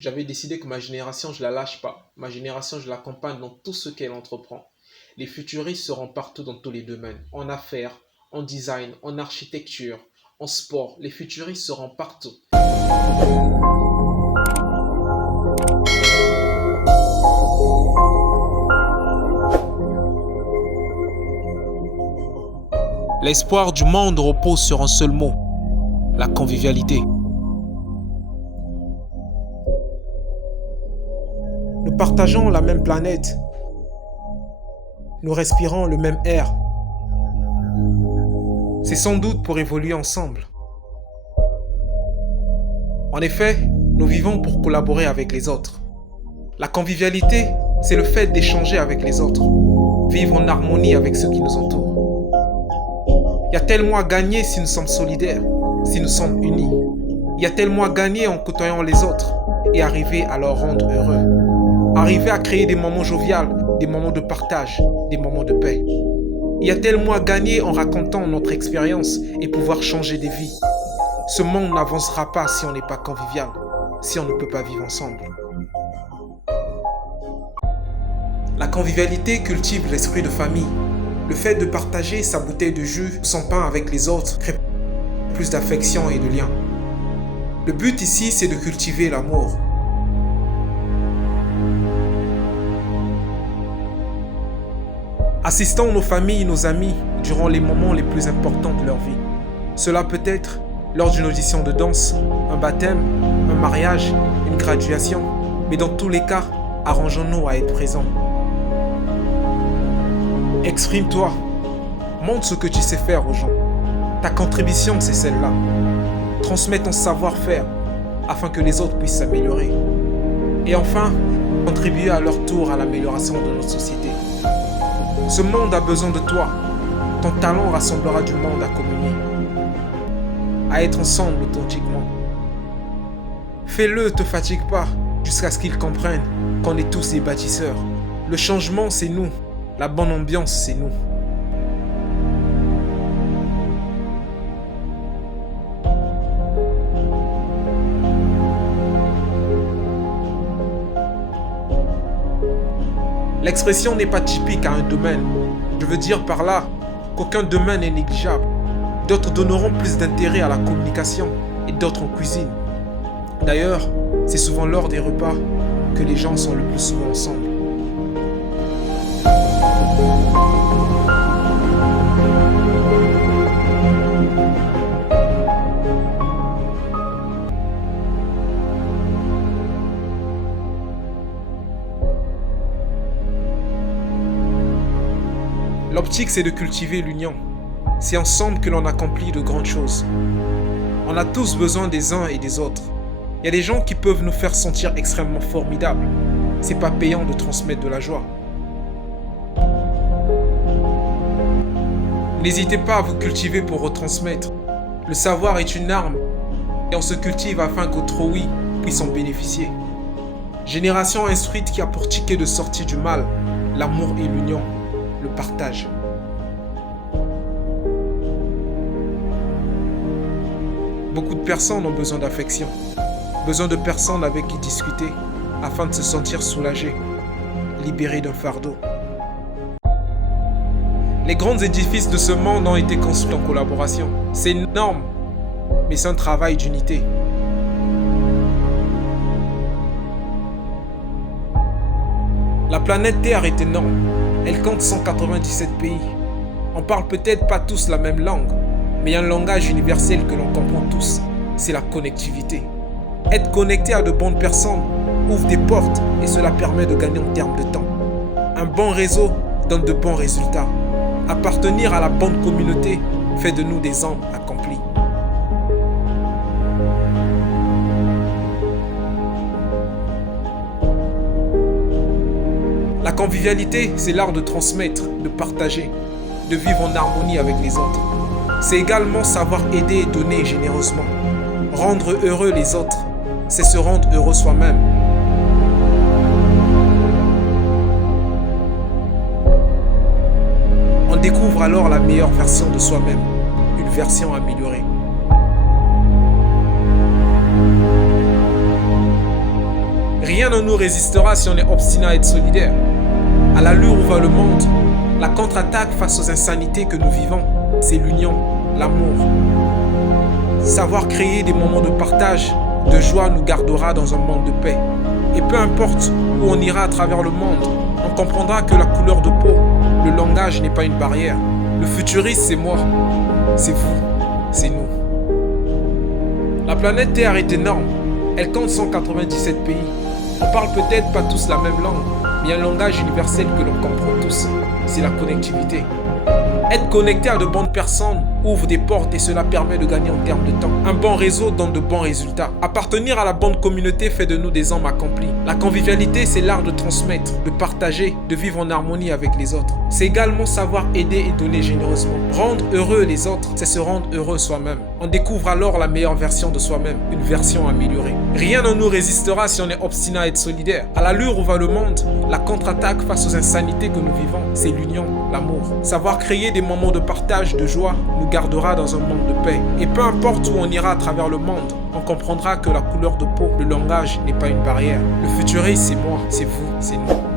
J'avais décidé que ma génération, je la lâche pas. Ma génération, je l'accompagne dans tout ce qu'elle entreprend. Les futuristes seront partout dans tous les domaines. En affaires, en design, en architecture, en sport. Les futuristes seront partout. L'espoir du monde repose sur un seul mot, la convivialité. Nous partageons la même planète. Nous respirons le même air. C'est sans doute pour évoluer ensemble. En effet, nous vivons pour collaborer avec les autres. La convivialité, c'est le fait d'échanger avec les autres, vivre en harmonie avec ceux qui nous entourent. Il y a tellement à gagner si nous sommes solidaires, si nous sommes unis. Il y a tellement à gagner en côtoyant les autres et arriver à leur rendre heureux. Arriver à créer des moments joviaux, des moments de partage, des moments de paix. Il y a tellement à gagner en racontant notre expérience et pouvoir changer des vies. Ce monde n'avancera pas si on n'est pas convivial, si on ne peut pas vivre ensemble. La convivialité cultive l'esprit de famille. Le fait de partager sa bouteille de jus, son pain avec les autres, crée plus d'affection et de lien. Le but ici, c'est de cultiver l'amour. Assistons nos familles et nos amis durant les moments les plus importants de leur vie. Cela peut être lors d'une audition de danse, un baptême, un mariage, une graduation. Mais dans tous les cas, arrangeons-nous à être présents. Exprime-toi. Montre ce que tu sais faire aux gens. Ta contribution, c'est celle-là. Transmets ton savoir-faire afin que les autres puissent s'améliorer. Et enfin, contribuer à leur tour à l'amélioration de notre société. Ce monde a besoin de toi. Ton talent rassemblera du monde à communier, à être ensemble authentiquement. Fais-le, te fatigue pas, jusqu'à ce qu'ils comprennent qu'on est tous des bâtisseurs. Le changement, c'est nous. La bonne ambiance, c'est nous. L'expression n'est pas typique à un domaine. Je veux dire par là qu'aucun domaine n'est négligeable. D'autres donneront plus d'intérêt à la communication et d'autres en cuisine. D'ailleurs, c'est souvent lors des repas que les gens sont le plus souvent ensemble. L'optique, c'est de cultiver l'union. C'est ensemble que l'on accomplit de grandes choses. On a tous besoin des uns et des autres. Il y a des gens qui peuvent nous faire sentir extrêmement formidables. C'est pas payant de transmettre de la joie. N'hésitez pas à vous cultiver pour retransmettre. Le savoir est une arme et on se cultive afin qu'autrui puisse en bénéficier. Génération instruite qui a pour ticket de sortie du mal l'amour et l'union, le partage. Beaucoup de personnes ont besoin d'affection, besoin de personnes avec qui discuter afin de se sentir soulagés, libérés d'un fardeau. Les grands édifices de ce monde ont été construits en collaboration. C'est énorme, mais c'est un travail d'unité. La planète Terre est énorme. Elle compte 197 pays. On parle peut-être pas tous la même langue, mais il y a un langage universel que l'on comprend tous. C'est la connectivité. Être connecté à de bonnes personnes ouvre des portes et cela permet de gagner en termes de temps. Un bon réseau donne de bons résultats. Appartenir à la bonne communauté fait de nous des hommes accomplis. La convivialité, c'est l'art de transmettre, de partager, de vivre en harmonie avec les autres. C'est également savoir aider et donner généreusement. Rendre heureux les autres, c'est se rendre heureux soi-même. On découvre alors la meilleure version de soi-même, une version améliorée. Rien ne nous résistera si on est obstiné à être solidaire. À l'allure où va le monde, la contre-attaque face aux insanités que nous vivons, c'est l'union, l'amour. Savoir créer des moments de partage, de joie nous gardera dans un monde de paix. Et peu importe où on ira à travers le monde, on comprendra que la couleur de peau, le langage n'est pas une barrière. Le futuriste, c'est moi, c'est vous, c'est nous. La planète Terre est énorme. Elle compte 197 pays. On parle peut-être pas tous la même langue, mais il y a un langage universel que l'on comprend tous. C'est la connectivité. Être connecté à de bonnes personnes ouvre des portes et cela permet de gagner en termes de temps. Un bon réseau donne de bons résultats. Appartenir à la bonne communauté fait de nous des hommes accomplis. La convivialité, c'est l'art de transmettre, de partager, de vivre en harmonie avec les autres. C'est également savoir aider et donner généreusement. Rendre heureux les autres, c'est se rendre heureux soi-même. On découvre alors la meilleure version de soi-même, une version améliorée. Rien ne nous résistera si on est obstiné à être solidaire. À l'allure où va le monde, la contre-attaque face aux insanités que nous vivons, c'est l'union, l'amour. Savoir créer des moments de partage, de joie, nous gardera dans un monde de paix. Et peu importe où on ira à travers le monde, on comprendra que la couleur de peau, le langage n'est pas une barrière. Le futuriste, c'est moi, c'est vous, c'est nous.